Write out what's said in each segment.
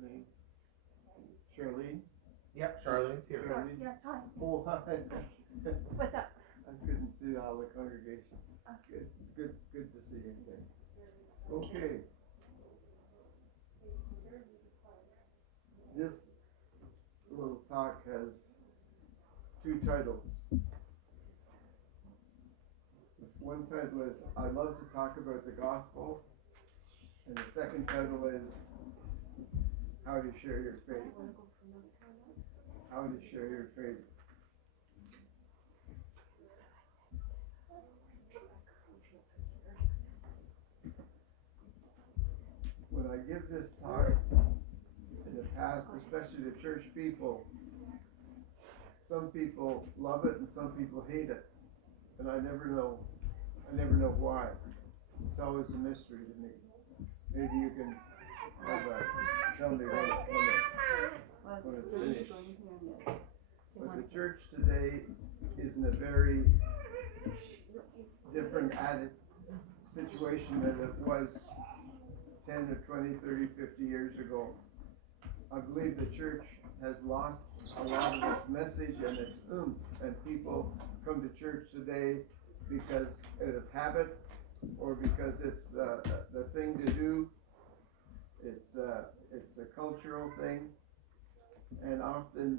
name? Charlene? Yep, Charlene's here. Charlene? Yeah, hi. Oh, hi. What's up? I couldn't see all the congregation. Good, it's good to see you again. Okay. This little talk has two titles. One title is, I love to talk about the gospel, and the second title is, how to share your faith. How to share your faith. When I give this talk in the past, especially to church people, some people love it and some people hate it. And I never know why. It's always a mystery to me. Maybe you can tell me when it's finished. But the church today is in a very different situation than it was 10 or 20, 30, 50 years ago. I believe the church has lost a lot of its message and its and people come to church today because out of habit or because it's the thing to do. It's a cultural thing, and often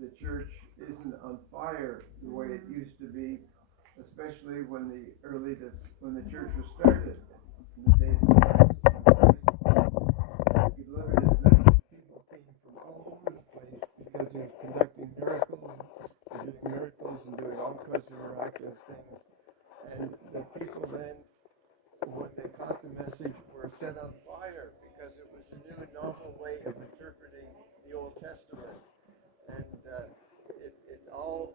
the church isn't on fire the way it used to be, especially when the church was started in the days of Christ. He delivered his message. People came from all over the place because he was conducting miracles and doing all kinds of miraculous things. And the people then, when they caught the message, were set on fire because it was a new, novel way of interpreting the Old Testament. And all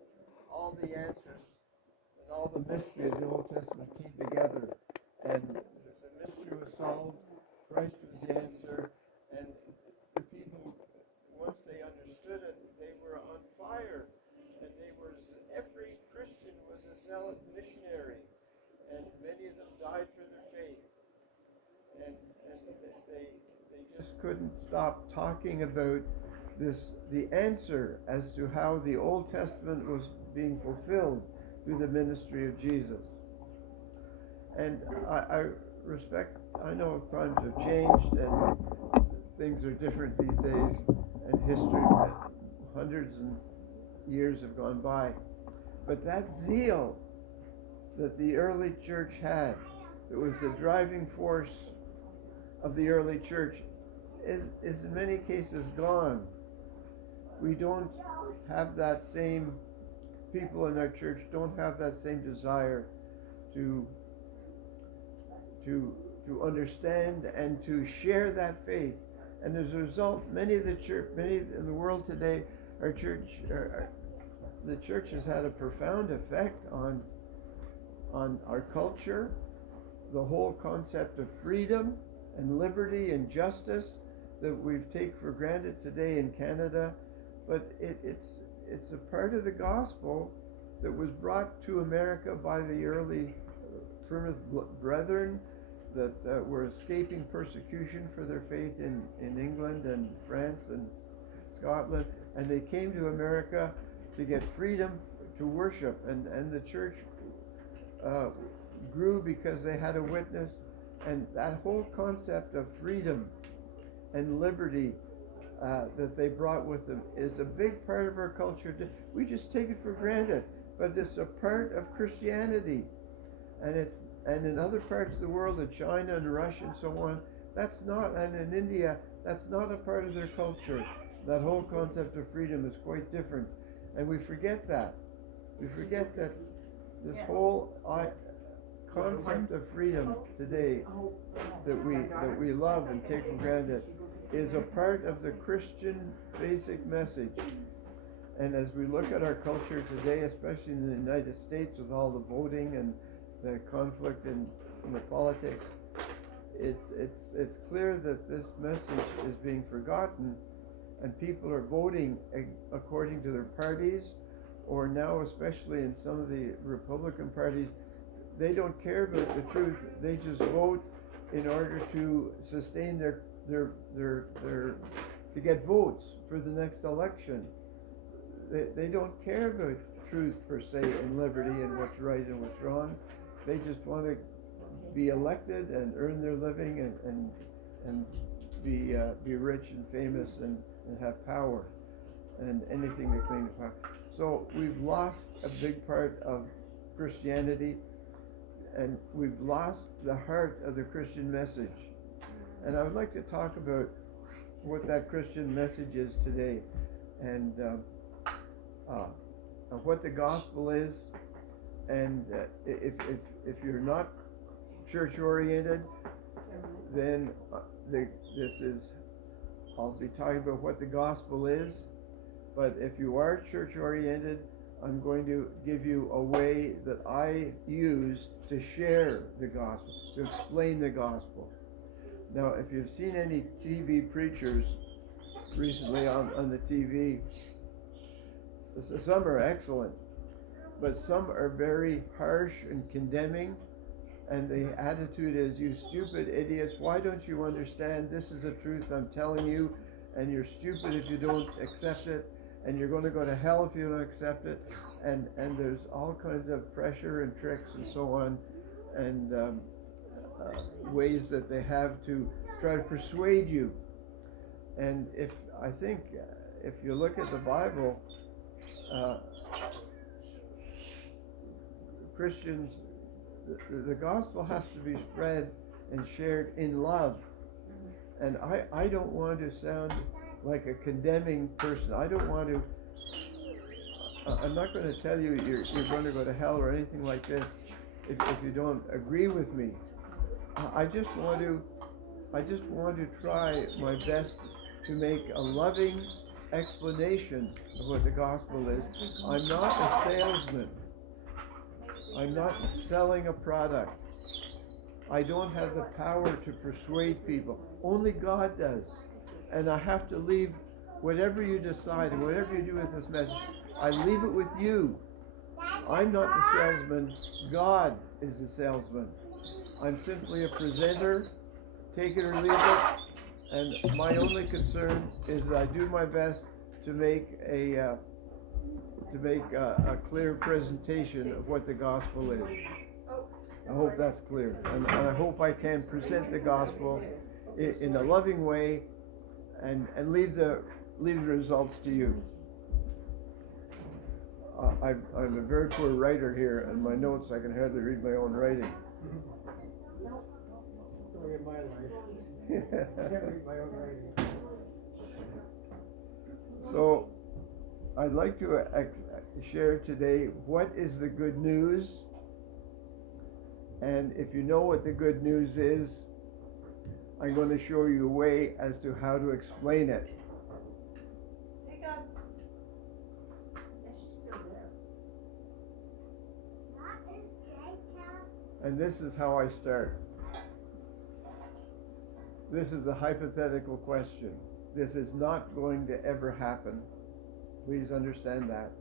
the answers and all the mystery of the Old Testament came together. And the mystery was solved. Christ was the answer. And the people, once they understood it, they were on fire. And every Christian was a zealot missionary. And many of them died for their faith. And they just couldn't stop talking about the answer as to how the Old Testament was being fulfilled through the ministry of Jesus. And I know times have changed and things are different these days, and history, hundreds and years have gone by. But that zeal that the early church had, it was the driving force of the early church, is in many cases gone. We don't have that same, people in our church don't have that same desire to understand and to share that faith. And as a result, many in the world today, the church has had a profound effect on our culture, the whole concept of freedom and liberty and justice that we take for granted today in Canada. But it's a part of the gospel that was brought to America by the early primitive brethren that were escaping persecution for their faith in England and France and Scotland, and they came to America to get freedom to worship, and the church grew because they had a witness, and that whole concept of freedom and liberty that they brought with them is a big part of our culture. We just take it for granted, but it's a part of Christianity, and in other parts of the world, in China and Russia and so on, that's not, and in India, that's not a part of their culture. That whole concept of freedom is quite different, and we forget that. We forget that this whole concept of freedom today that we love and take for granted is a part of the Christian basic message. And as we look at our culture today, especially in the United States with all the voting and the conflict in the politics, it's clear that this message is being forgotten, and people are voting according to their parties, or now especially in some of the Republican parties, they don't care about the truth. They just vote in order to sustain they're to get votes for the next election. They don't care about truth per se and liberty and what's right and what's wrong. They just want to be elected and earn their living and be rich and famous and have power and anything to claim to power. So we've lost a big part of Christianity, and we've lost the heart of the Christian message. And I would like to talk about what that Christian message is today, and what the gospel is. And if you're not church oriented, then I'll be talking about what the gospel is. But if you are church oriented, I'm going to give you a way that I use to share the gospel, to explain the gospel. Now, if you've seen any TV preachers recently on the TV, some are excellent, but some are very harsh and condemning, and the attitude is, you stupid idiots, why don't you understand? This is the truth I'm telling you, and you're stupid if you don't accept it, and you're going to go to hell if you don't accept it, and there's all kinds of pressure and tricks and so on, and ways that they have to try to persuade you. And if you look at the Bible, Christians, the gospel has to be spread and shared in love. And I don't want to sound like a condemning person. I don't want to, I'm not going to tell you you're going to go to hell or anything like this if you don't agree with me. I just want to try my best to make a loving explanation of what the gospel is. I'm not a salesman. I'm not selling a product. I don't have the power to persuade people. Only God does. And I have to leave whatever you decide and whatever you do with this message, I leave it with you. I'm not the salesman. God is the salesman. I'm simply a presenter. Take it or leave it. And my only concern is that I do my best to make a clear presentation of what the gospel is. I hope that's clear, and I hope I can present the gospel in a loving way, and leave the results to you. I'm a very poor writer here, and my notes I can hardly read my own writing. Story of my life. I can't read my own writing. So, I'd like to share today what is the good news, and if you know what the good news is, I'm going to show you a way as to how to explain it. Pick up. Yes, she's still there. And this is how I start. This is a hypothetical question. This is not going to ever happen. Please understand that.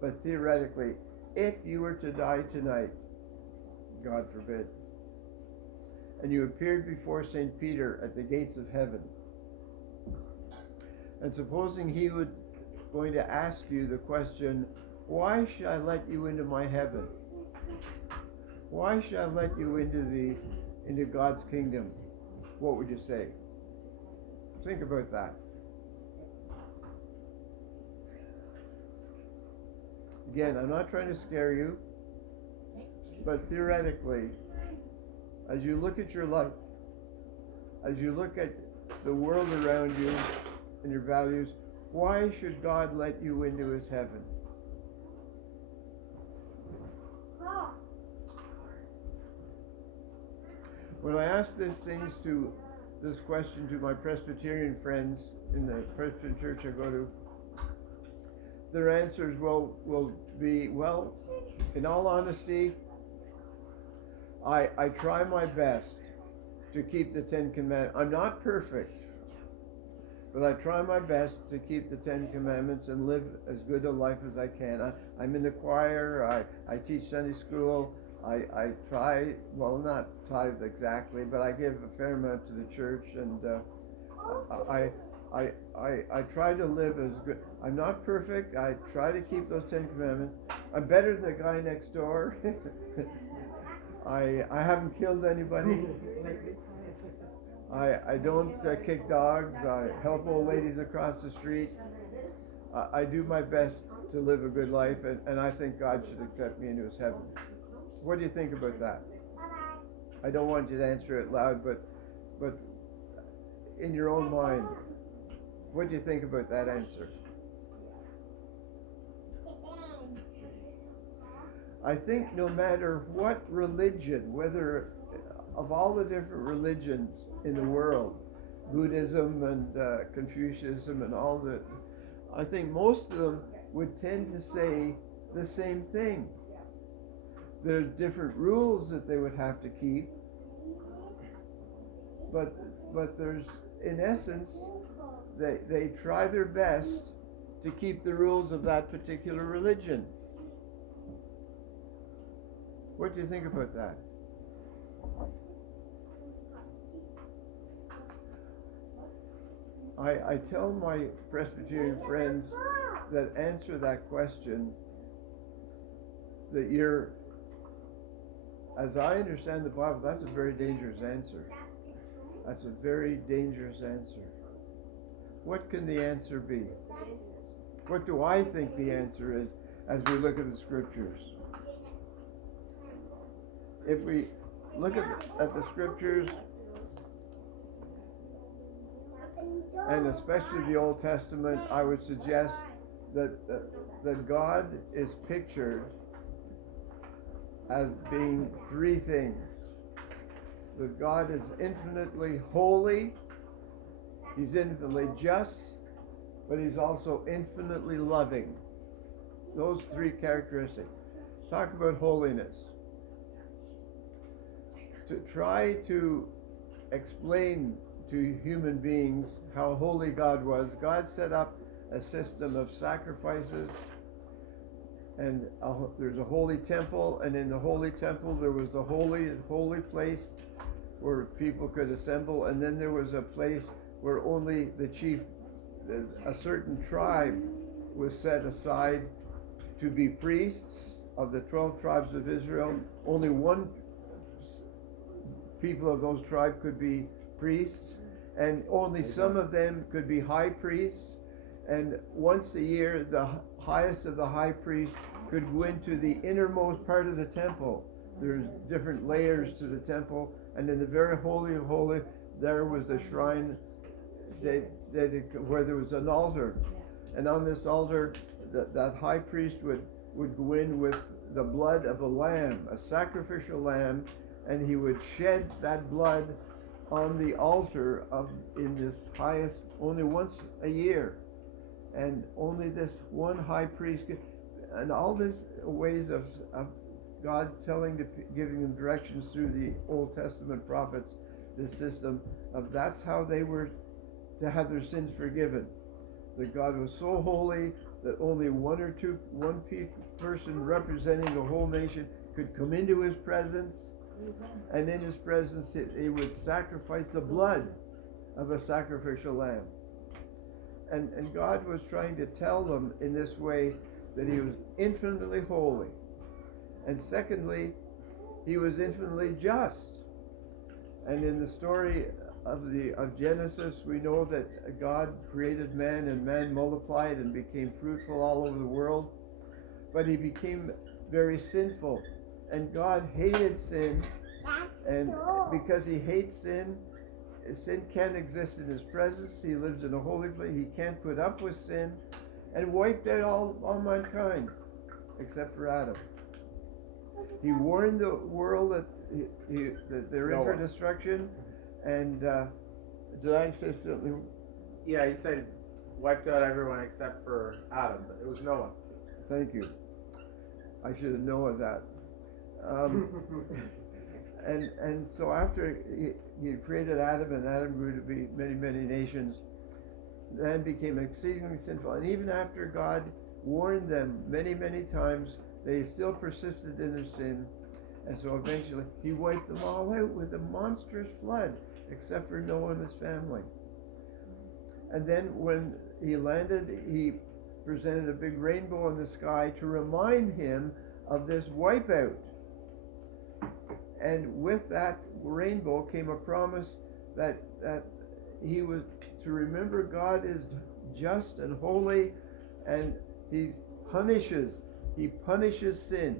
But theoretically, if you were to die tonight, God forbid, and you appeared before St. Peter at the gates of heaven, and supposing he was going to ask you the question, why should I let you into my heaven? Why should I let you into God's kingdom? What would you say? Think about that. Again, I'm not trying to scare you, but theoretically, as you look at your life, as you look at the world around you and your values, why should God let you into his heaven? When I ask this question to my Presbyterian friends in the Presbyterian church I go to, their answers will be, well, in all honesty, I try my best to keep the Ten Commandments. I'm not perfect, but I try my best to keep the Ten Commandments and live as good a life as I can. I'm in the choir, I teach Sunday school, I try, well, not tithe exactly, but I give a fair amount to the church, and I try to live as good. I'm not perfect. I try to keep those 10 commandments. I'm better than the guy next door. I haven't killed anybody. I don't kick dogs. I help old ladies across the street. I do my best to live a good life, and I think God should accept me into his heaven. What do you think about that? I don't want you to answer it loud, but in your own mind, what do you think about that answer? I think no matter what religion, whether of all the different religions in the world, Buddhism and Confucianism and all that, I think most of them would tend to say the same thing. There's different rules that they would have to keep, but there's, in essence, they try their best to keep the rules of that particular religion. What do you think about that? I tell my Presbyterian friends that answer that question that you're, as I understand the Bible, that's a very dangerous answer. That's a very dangerous answer. What can the answer be? What do I think the answer is as we look at the scriptures? If we look at the scriptures, and especially the Old Testament, I would suggest that God is pictured as being three things. That God is infinitely holy, he's infinitely just, but he's also infinitely loving. Those three characteristics. Talk about holiness. To try to explain to human beings how holy God was, God set up a system of sacrifices, and there's a holy temple, and in the holy temple there was the holy place where people could assemble, and then there was a place where only the chief, a certain tribe was set aside to be priests of the 12 tribes of Israel. Only one people of those tribes could be priests, and only some of them could be high priests, and once a year the highest of the high priests could go into the innermost part of the temple. There's different layers to the temple, and in the very holy of holies there was the shrine where there was an altar, and on this altar that high priest would go in with the blood of a lamb, a sacrificial lamb, and he would shed that blood on the altar in this highest, only once a year, and only this one high priest could, and all these ways of God giving them directions through the Old Testament prophets, this system of that's how they were to have their sins forgiven. That God was so holy that only one person representing the whole nation could come into his presence, and in his presence he would sacrifice the blood of a sacrificial lamb. And God was trying to tell them in this way that he was infinitely holy. And secondly, he was infinitely just. And in the story of Genesis, we know that God created man, and man multiplied and became fruitful all over the world. But he became very sinful, and God hated sin, and because he hates sin can't exist in his presence. He lives in a holy place. He can't put up with sin, and wiped out all mankind except for Adam. He warned the world that they're in for destruction. And did I say something? Yeah, he said wiped out everyone except for Adam, but it was Noah. Thank you. I should have known that. And so after he created Adam, and Adam grew to be many, many nations, man became exceedingly sinful. And even after God warned them many, many times, they still persisted in their sin. And so eventually he wiped them all out with a monstrous flood, except for Noah and his family. And then when he landed, he presented a big rainbow in the sky to remind him of this wipeout. And with that rainbow came a promise that he was to remember God is just and holy, and he punishes sin.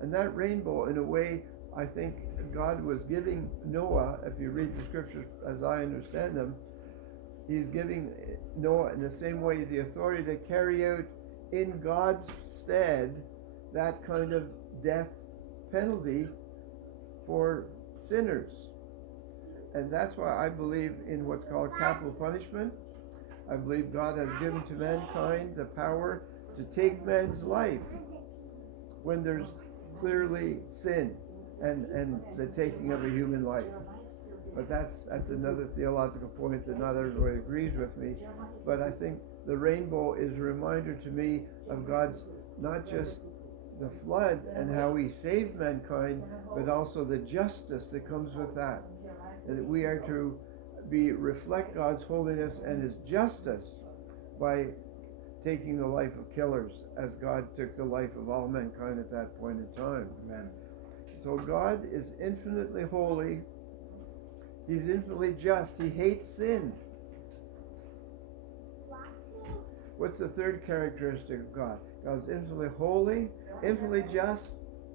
And that rainbow, in a way, I think God was giving Noah, if you read the scriptures as I understand them, he's giving Noah in the same way the authority to carry out in God's stead that kind of death penalty for sinners. And that's why I believe in what's called capital punishment. I believe God has given to mankind the power to take man's life when there's clearly sin and the taking of a human life. But that's another theological point that not everybody agrees with me. But I think the rainbow is a reminder to me of God's, not just the flood and how he saved mankind, but also the justice that comes with that. That we are to reflect God's holiness and his justice by taking the life of killers, as God took the life of all mankind at that point in time. Amen. So God is infinitely holy. He's infinitely just. He hates sin. What's the third characteristic of God? God's infinitely holy, infinitely just.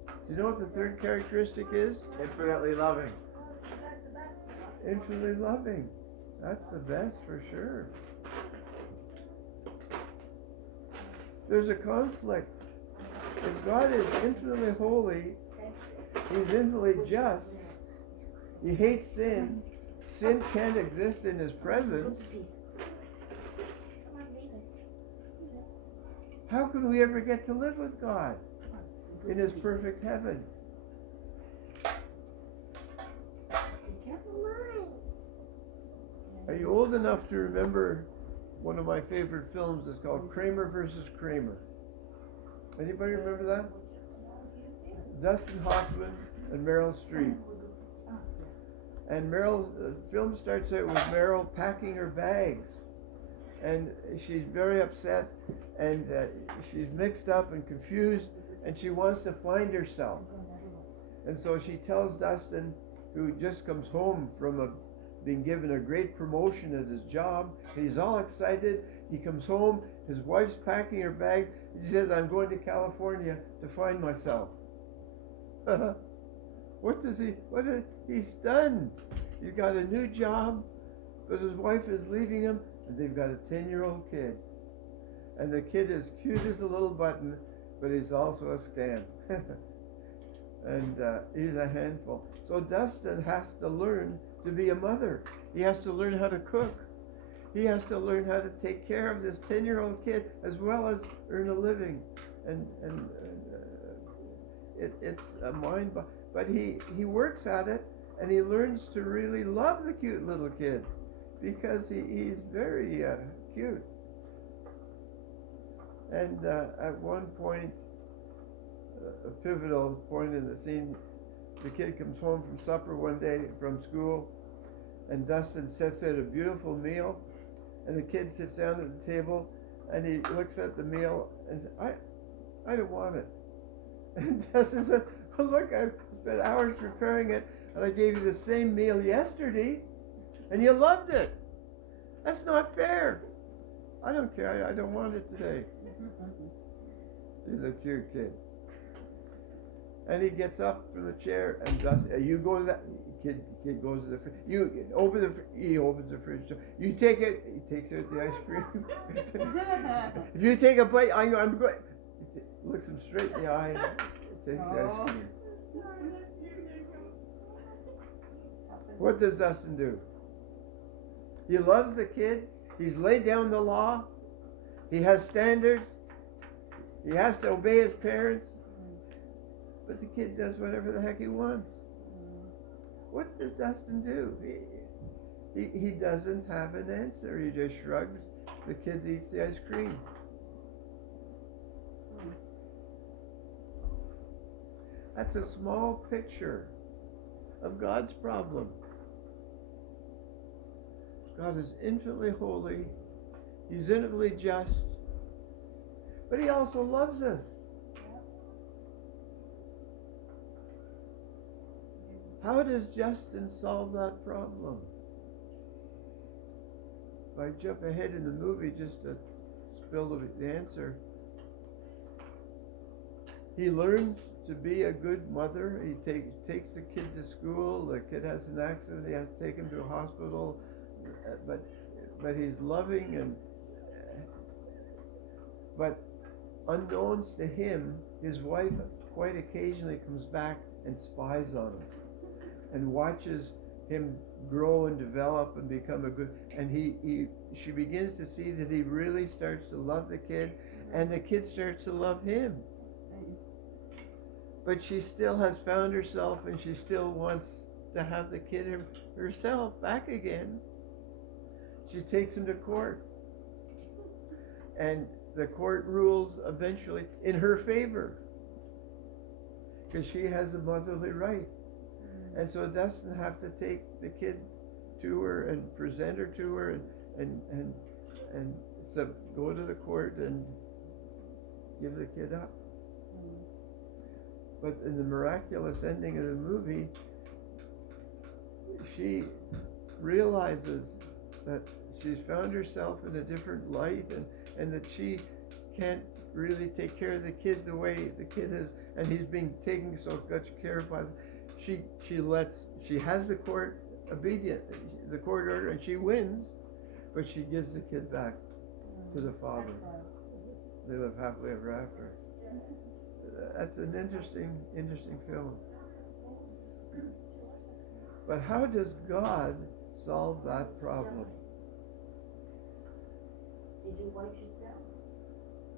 Do you know what the third characteristic is? Infinitely loving. Infinitely loving. That's the best for sure. There's a conflict. If God is infinitely holy, he's infinitely just, he hates sin, sin can't exist in his presence, how can we ever get to live with God in his perfect heaven? Are you old enough to remember one of my favorite films is called Kramer versus Kramer? Anybody remember that? Dustin Hoffman and Meryl Streep. And the film starts out with Meryl packing her bags. And she's very upset, and she's mixed up and confused, and she wants to find herself. And so she tells Dustin, who just comes home from being given a great promotion at his job. He's all excited. He comes home. His wife's packing her bag. She says, "I'm going to California to find myself." He's stunned. He's got a new job, but his wife is leaving him, and they've got a 10-year-old kid. And the kid is cute as a little button, but he's also a scam. And he's a handful. So Dustin has to learn to be a mother. He has to learn how to cook. He has to learn how to take care of this 10-year-old kid as well as earn a living. And it's a mind, but he works at it, and he learns to really love the cute little kid because he's very cute. And at one point, a pivotal point in the scene, the kid comes home from supper one day from school, and Dustin sets out a beautiful meal, and the kid sits down at the table, and he looks at the meal and says, I don't want it. And Dustin said, "Well, look, I spent hours preparing it, and I gave you the same meal yesterday, and you loved it. That's not fair. I don't care. I don't want it today." He's a cute kid. And he gets up from the chair, and Dustin, you go to that kid goes to the fridge. He opens the fridge. You take it. He takes out the ice cream. If you take a bite, I'm going. He looks him straight in the eye. And takes the ice cream. What does Dustin do? He loves the kid. He's laid down the law. He has standards. He has to obey his parents. But the kid does whatever the heck he wants. What does Dustin do? He doesn't have an answer. He just shrugs. The kid eats the ice cream. That's a small picture of God's problem. God is infinitely holy. He's infinitely just. But He also loves us. How does Justin solve that problem? If I jump ahead in the movie just to spill the answer. He learns to be a good mother. He takes the kid to school. The kid has an accident. He has to take him to a hospital. But he's loving but unknowns to him, his wife quite occasionally comes back and spies on him and watches him grow and develop and become a good. And she begins to see that he really starts to love the kid, and the kid starts to love him. But she still has found herself, and she still wants to have the kid herself back again. She takes him to court, and the court rules eventually in her favor because she has the motherly right. And so Dustin have to take the kid to her and present her to her and so go to the court and give the kid up. But in the miraculous ending of the movie, she realizes that she's found herself in a different light and that she can't really take care of the kid the way the kid is, and he's being taken so much care of by she has the court obedient, the court order, and she wins, but she gives the kid back to the father. They live happily ever after. That's an interesting film. But how does God solve that problem? Did you watch yourself?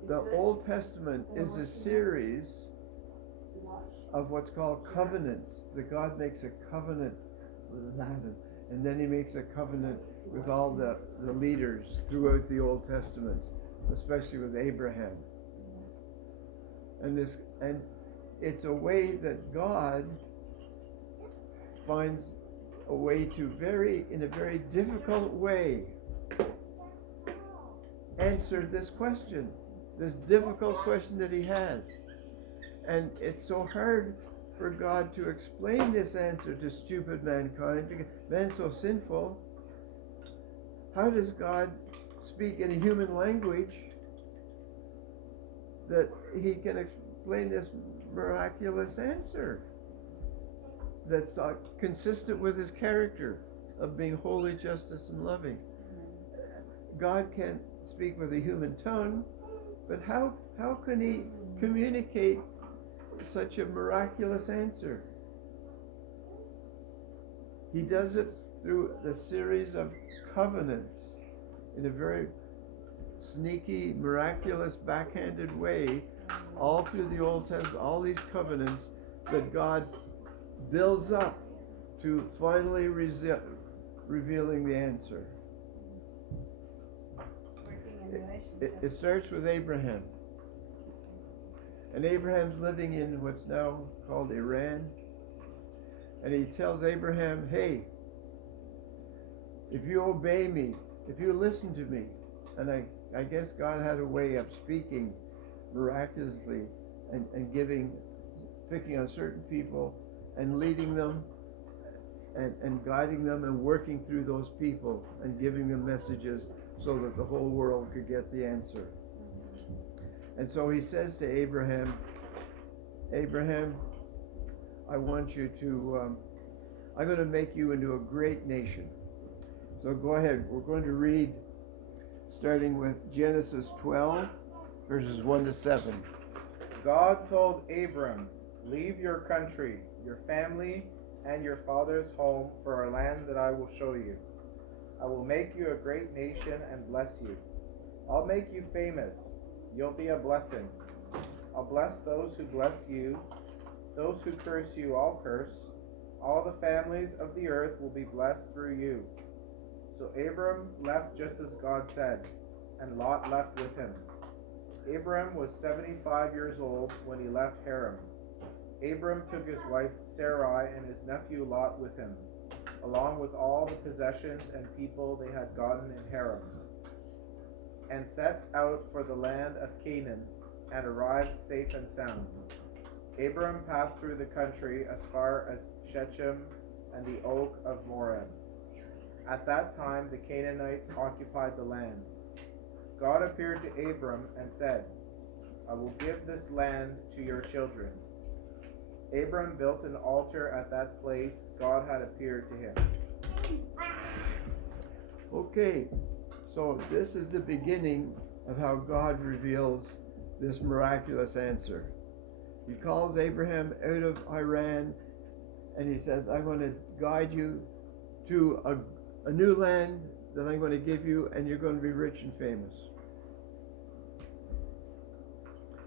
The Old Testament is a series of what's called covenants. That God makes a covenant with Adam, and then He makes a covenant with all the leaders throughout the Old Testament, especially with Abraham. And it's a way that God finds a way to in a very difficult way answer this question, this difficult question that He has. And it's so hard for God to explain this answer to stupid mankind because man's so sinful. How does God speak in a human language that He can explain this miraculous answer that's consistent with His character of being holy, justice, and loving? God can't speak with a human tongue, but how can He communicate such a miraculous answer? He does it through the series of covenants in a very sneaky, miraculous, backhanded way, all through the Old Testament, all these covenants that God builds up to finally revealing the answer. It starts with Abraham. And Abraham's living in what's now called Iran. And he tells Abraham, hey, if you obey me, if you listen to me, and I guess God had a way of speaking miraculously and picking on certain people and leading them and guiding them and working through those people and giving them messages so that the whole world could get the answer. And so he says to Abraham, I want you to, I'm going to make you into a great nation. So go ahead. We're going to read starting with Genesis 12, verses 1 to 7. God told Abram, leave your country, your family, and your father's home for a land that I will show you. I will make you a great nation and bless you. I'll make you famous. You'll be a blessing. I'll bless those who bless you. Those who curse you, I'll curse. All the families of the earth will be blessed through you. So Abram left just as God said, and Lot left with him. Abram was 75 years old when he left Haran. Abram took his wife Sarai and his nephew Lot with him. along with all the possessions and people they had gotten in Haran, and set out for the land of Canaan, and arrived safe and sound. Abram passed through the country as far as Shechem and the oak of Moreh. At that time the Canaanites occupied the land. God appeared to Abram and said, I will give this land to your children. Abram built an altar at that place God had appeared to him. Okay, so this is the beginning of how God reveals this miraculous answer. He calls Abraham out of Iran and he says, I'm going to guide you to a new land that I'm going to give you, and you're going to be rich and famous.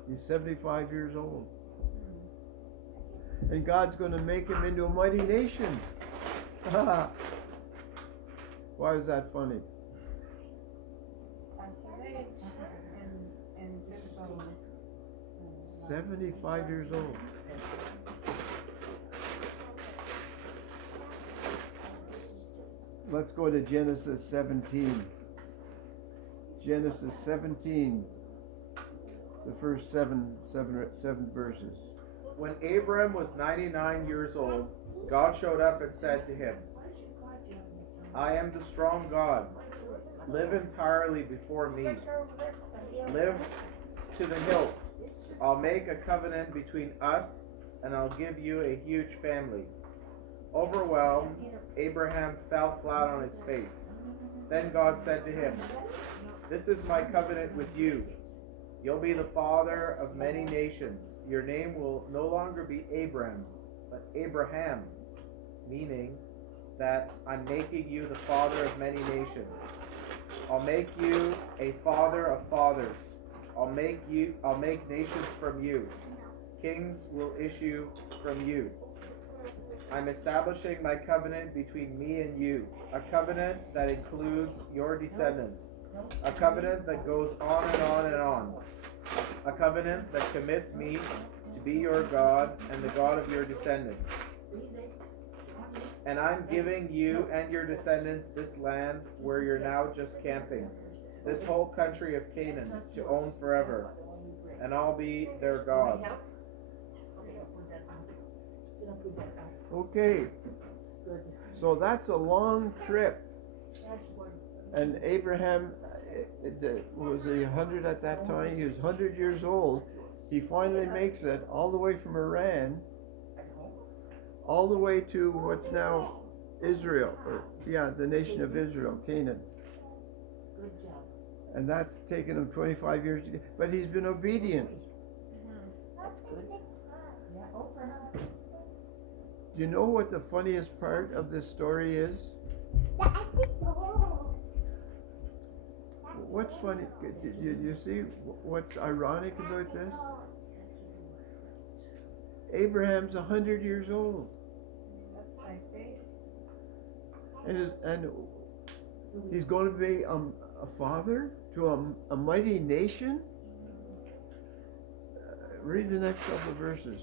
He's 75 years old. And God's going to make him into a mighty nation. Why is that funny? 75 years old. Let's go to Genesis 17. Genesis 17, the first seven verses. When Abram was 99 years old, God showed up and said to him, I am the strong God. Live entirely before me. Live to the hills. I'll make a covenant between us, and I'll give you a huge family. Overwhelmed, Abraham fell flat on his face. Then God said to him, This is my covenant with you. You'll be the father of many nations. Your name will no longer be Abram, but Abraham, meaning that I'm making you the father of many nations. I'll make you a father of fathers. I'll make nations from you. Kings will issue from you. I'm establishing my covenant between me and you, a covenant that includes your descendants, a covenant that goes on and on and on, a covenant that commits me to be your God and the God of your descendants. And I'm giving you and your descendants this land where you're now just camping, this whole country of Canaan to own forever, and I'll be their God. Okay, so that's a long trip. And Abraham, was he 100 at that time? He was 100 years old. He finally makes it all the way from Iran, all the way to what's now Israel, the nation of Israel, Canaan. And that's taken him 25 years to get, but he's been obedient. Do you know what the funniest part of this story is? What's funny? Do you see what's ironic about this? Abraham's 100 years old. And he's going to be a father to a mighty nation? Read the next couple of verses.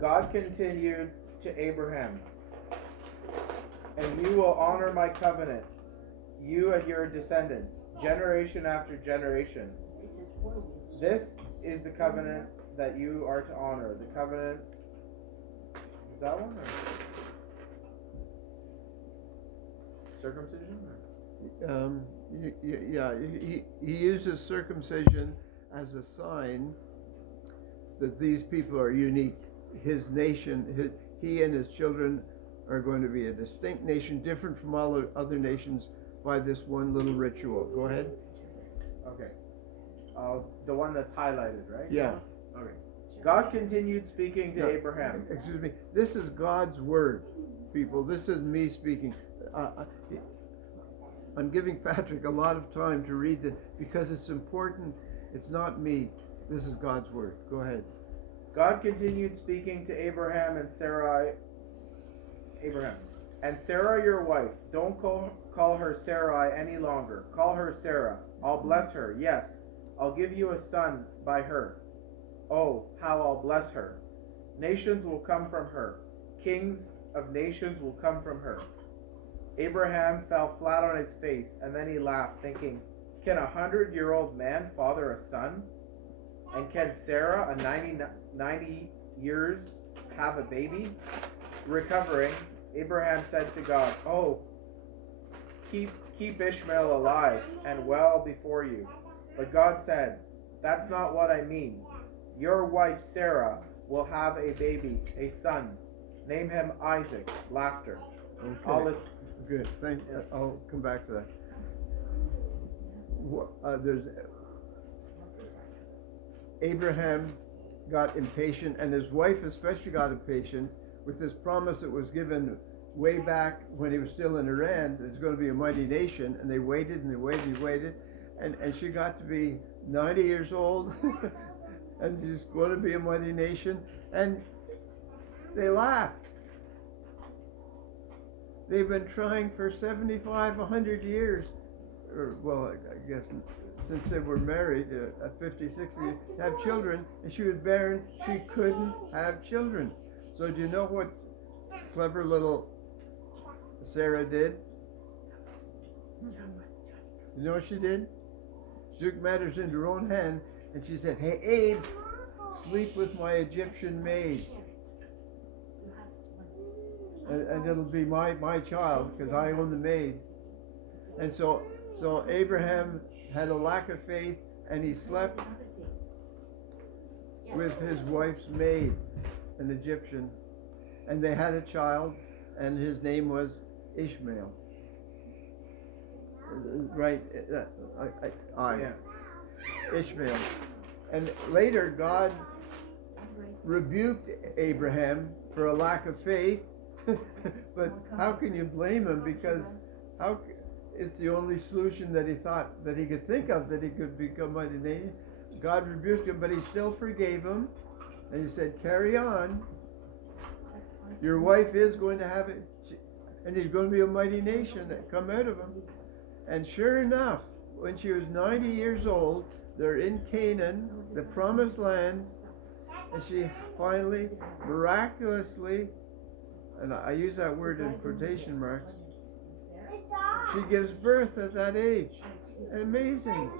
God continued to Abraham, and you will honor my covenant, you and your descendants, generation after generation. This is the covenant that you are to honor. The covenant, is that one? Or circumcision? He uses circumcision as a sign that these people are unique. His nation, he and his children are going to be a distinct nation, different from all other nations by this one little ritual. Go ahead. Okay. The one that's highlighted, right? Yeah. Okay. God continued speaking to Abraham. Excuse me. This is God's word, people. This is me speaking. I'm giving Patrick a lot of time to read this because it's important. It's not me. This is God's word. Go ahead. God continued speaking to Abraham and Sarai. And Sarah, your wife, don't call her Sarai any longer. Call her Sarah. I'll bless her. Yes, I'll give you a son by her. Oh, how I'll bless her. Nations will come from her. Kings of nations will come from her. Abraham fell flat on his face, and then he laughed, thinking, can a 100-year-old man father a son? And can Sarah, a 90 years, have a baby? Recovering, Abraham said to God, oh, keep Ishmael alive and well before you. But God said, that's not what I mean. Your wife Sarah will have a baby, a son. Name him Isaac. Laughter. Okay. Good. I'll come back to that. There's Abraham got impatient, and his wife especially got impatient with this promise that was given way back when he was still in Iran. There's going to be a mighty nation, and they waited and they waited and waited, and she got to be 90 years old, and she's going to be a mighty nation, and they laughed. They've been trying for 75, 100 years, or well, I guess since they were married at 50, 60, to have children, and she was barren. She couldn't have children. So do you know what clever little Sarah did? You know what she did? She took matters into her own hand, and she said, hey, Abe, sleep with my Egyptian maid. And it'll be my child, because I own the maid. And so Abraham had a lack of faith, and he slept with his wife's maid, an Egyptian. And they had a child, and his name was Ishmael. Right? Ishmael. And later God rebuked Abraham for a lack of faith. But how can you blame him? Because it's the only solution that he thought that he could think of, that he could become mighty nation. God rebuked him, but he still forgave him, and he said, carry on. Your wife is going to have it, and he's going to be a mighty nation that come out of him. And sure enough, when she was 90 years old, they're in Canaan, the promised land, and she finally, miraculously, and I use that word in quotation marks, she gives birth at that age. Amazing.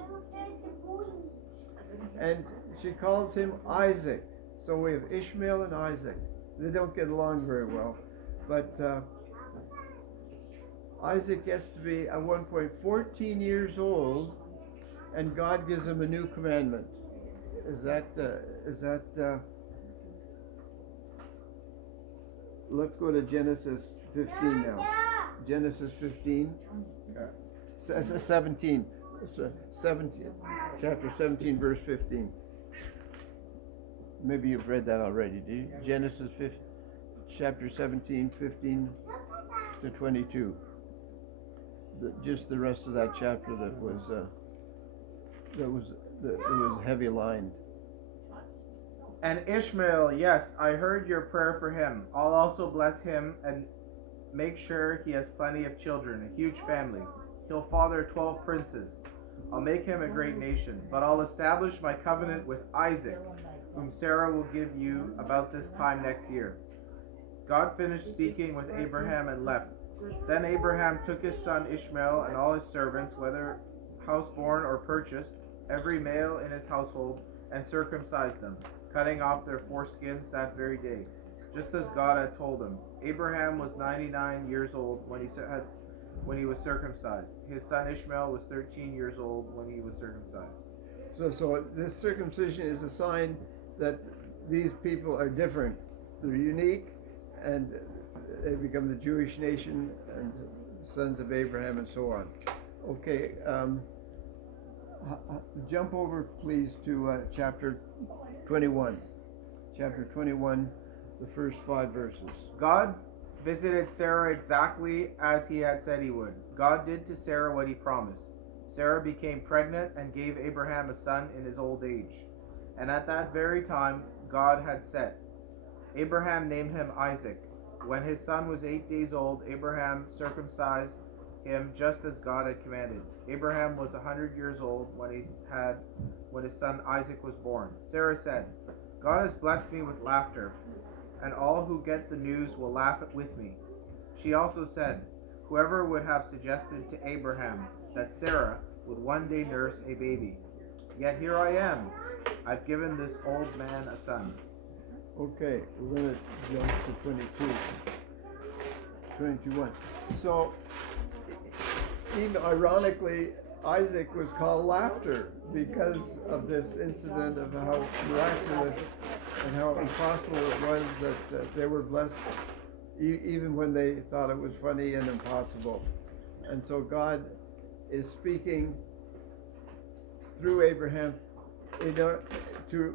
And she calls him Isaac. So we have Ishmael and Isaac. They don't get along very well. But Isaac gets to be at one point 14 years old, and God gives him a new commandment. Let's go to Genesis 15 now. Genesis 15. Okay. 17. 17. Chapter 17, verse 15. Maybe you've read that already, do you? Genesis 15, chapter 17, 15 to 22. Just the rest of that chapter that was heavy lined. And Ishmael, yes, I heard your prayer for him. I'll also bless him and make sure he has plenty of children, a huge family. He'll father 12 princes. I'll make him a great nation, but I'll establish my covenant with Isaac, whom Sarah will give you about this time next year. God finished speaking with Abraham and left. Then Abraham took his son Ishmael and all his servants, whether houseborn or purchased, every male in his household, and circumcised them, cutting off their foreskins that very day, just as God had told him. Abraham was 99 years old when he was circumcised. His son Ishmael was 13 years old when he was circumcised. So this circumcision is a sign that these people are different. They're unique, and they become the Jewish nation and sons of Abraham and so on. Okay, jump over please to chapter 21. Chapter 21, the first 5 verses. God visited Sarah exactly as he had said he would. God did to Sarah what he promised. Sarah became pregnant and gave Abraham a son in his old age. And at that very time God had said, Abraham named him Isaac. When his son was 8 days old, Abraham circumcised him just as God had commanded. Abraham was 100 years old when his son Isaac was born. Sarah said, God has blessed me with laughter, and all who get the news will laugh with me." She also said, "Whoever would have suggested to Abraham that Sarah would one day nurse a baby? Yet here I am. I've given this old man a son." Okay, we're going to jump to 21. So, even ironically, Isaac was called Laughter because of this incident of how miraculous and how impossible it was that they were blessed even when they thought it was funny and impossible. And so God is speaking through Abraham to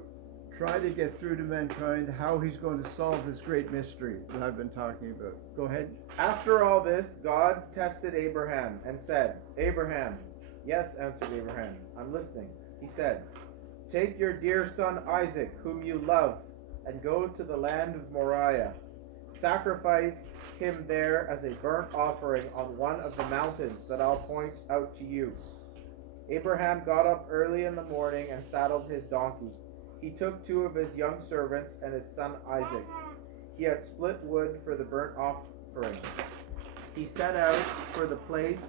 try to get through to mankind how he's going to solve this great mystery that I've been talking about. Go ahead. After all this, God tested Abraham and said, "Abraham." "Yes," answered Abraham, "I'm listening." He said, "Take your dear son Isaac, whom you love, and go to the land of Moriah. Sacrifice him there as a burnt offering on one of the mountains that I'll point out to you." Abraham got up early in the morning and saddled his donkey. He took 2 of his young servants and his son Isaac. He had split wood for the burnt offering. He set out for the place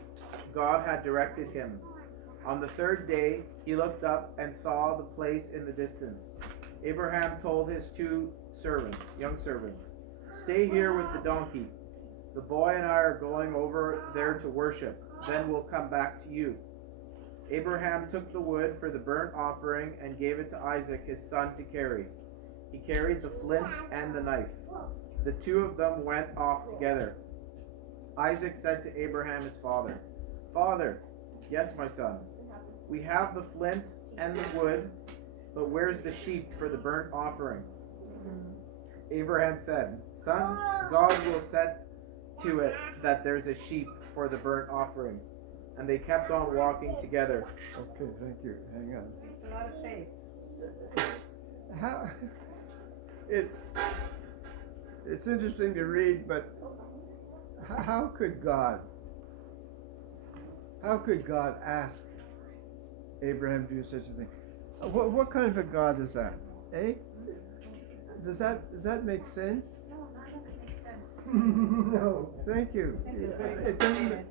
God had directed him. On the 3rd day, he looked up and saw the place in the distance. Abraham told his 2 young servants, "Stay here with the donkey. The boy and I are going over there to worship. Then we'll come back to you." Abraham took the wood for the burnt offering and gave it to Isaac, his son, to carry. He carried the flint and the knife. The 2 of them went off together. Isaac said to Abraham, his father, "Father." "Yes, my son." "We have the flint and the wood, but where's the sheep for the burnt offering?" Abraham said, "Son, God will set to it that there's a sheep for the burnt offering." And they kept on walking together. Okay, thank you. Hang on. It's a lot of faith. How it's interesting to read, but how could God ask Abraham to do such a thing? What kind of a God is that? Eh? Does that make sense? No, that doesn't make sense. No. Thank you. It doesn't.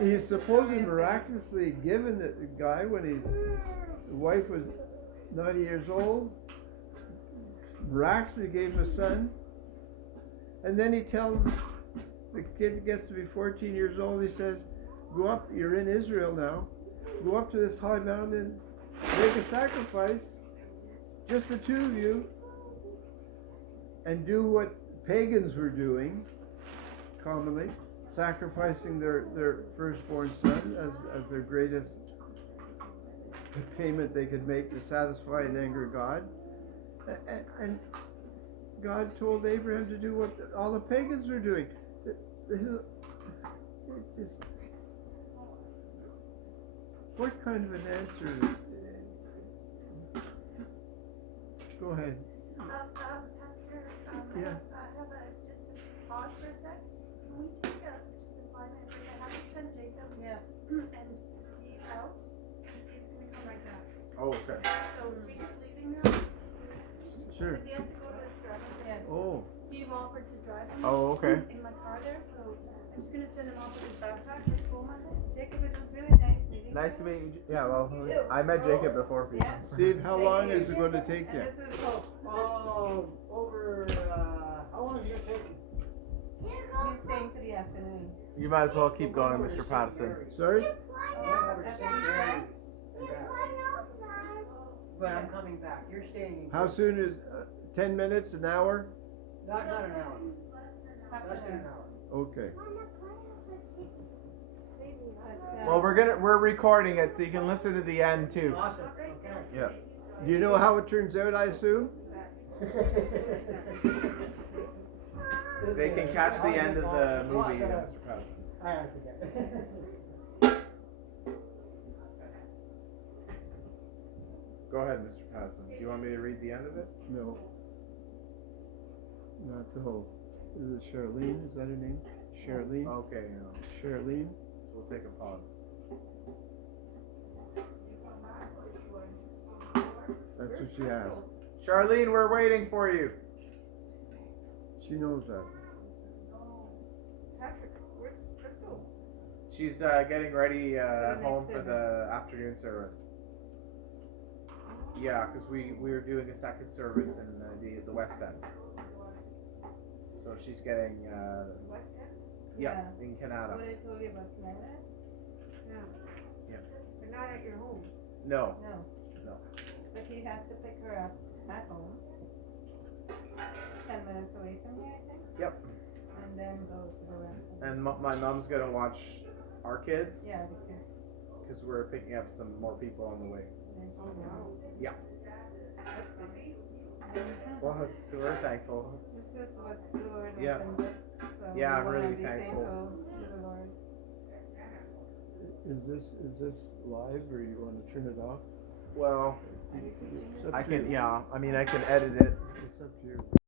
He's supposed to miraculously given the guy when his wife was 90 years old. Miraculously gave him a son, and then he tells the kid gets to be 14 years old. He says, "Go up. You're in Israel now. Go up to this high mountain, make a sacrifice, just the 2 of you, and do what pagans were doing commonly, sacrificing their firstborn son as their greatest payment they could make to satisfy and anger God." And God told Abraham to do what all the pagans were doing. What kind of an answer? Go ahead. Pastor, Yeah. I have just a pause for a sec. Can we take just a 5 minutes? I have to send Jacob and Steve out. Steve's gonna come right back. Oh, okay. So Jacob's leaving now. Sure. He has to go to his driver's test. Oh. Steve offered to drive him. Oh, okay. In my car there, so I'm just gonna send him off with his backpack for school Monday. Jacob, it was really nice meeting you. Nice to meet you. Yeah, well, I met Jacob before. Yeah. Steve, how long is it going to take you? And this is Over, how long is it taking? he's staying for the afternoon. You might as well keep going, Mr. Pattison. Sorry? But I'm coming back. You're staying in. How soon is 10 minutes, an hour? Not an hour. Less than an hour. Okay. Well, we're recording it, so you can listen to the end too. Awesome. Okay. Yeah. Do you know how it turns out, I assume? They can catch the end of the movie, Mr. Pattison. I forget. Go ahead, Mr. Pattison. Do you want me to read the end of it? No. Not the whole. Is it Charlene? Is that her name? Charlene? Okay, no. Charlene? We'll take a pause. That's what she asked. Charlene, we're waiting for you. She knows that. Patrick, where's Crystal? She's getting ready the home next for the afternoon service. Yeah, because we were doing a second service in the West End. So she's getting West End? yeah, in Canada. What I told you about Canada? Yeah. Yeah. But not at your home. No. No. No. But he has to pick her up at home. 10 minutes away from here, I think. Yep. And then go to the rest. And my mom's gonna watch our kids. Yeah, Because we're picking up some more people on the way. Yeah. Well, we're thankful. This is what the Lord Yeah. opened up. So Yeah, I'm we wanna really be thankful. to the Lord. Is this live or you want to turn it off? Well, It's up I to can. you. Yeah. I mean, I can edit it. It's up to you.